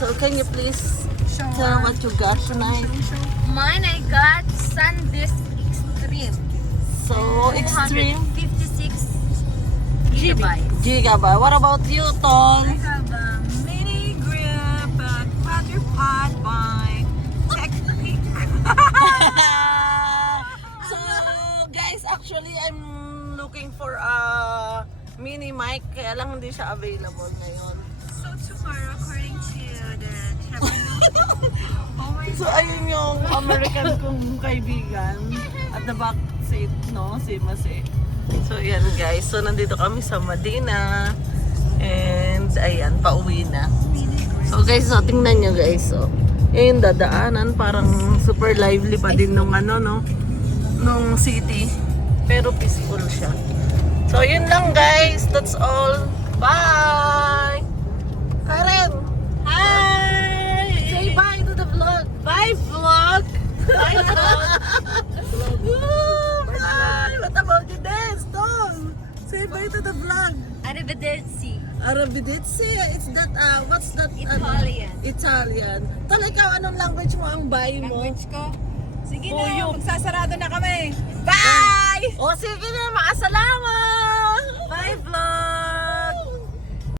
So can you please Show tell what you got tonight? Mine, I got SanDisk Extreme. So extreme 56 gigabytes. gigabyte. What about you, Tom? I have a mini grip quadrupod by Technic. So guys, actually I'm looking for a mini mic, kaya lang hindi siya available ngayon. So tomorrow, according to the travel oh my So ayun yung American kong kaibigan at the back seat, no? Si Mase. So ayan guys, so nandito kami sa Medina and ayan, pauwi na. So guys, so tingnan nyo guys, so yung dadaanan parang super lively pa din nung ano, no? Nung city, pero peaceful siya. So yun lang guys, that's all. Bye! Karen! Hi! Say bye to the vlog! Bye vlog! Bye vlog! Bye! What about the dance, Tom? Say bye to the vlog! Arrivederci. Arabiditsi, it's that, what's that? Italian. Italian. Talaga, anong language mo ang bye mo? language ko. Sige Oh, na, yung- magsasarado na kami. Bye! O sige na, maasalama! Bye vlog!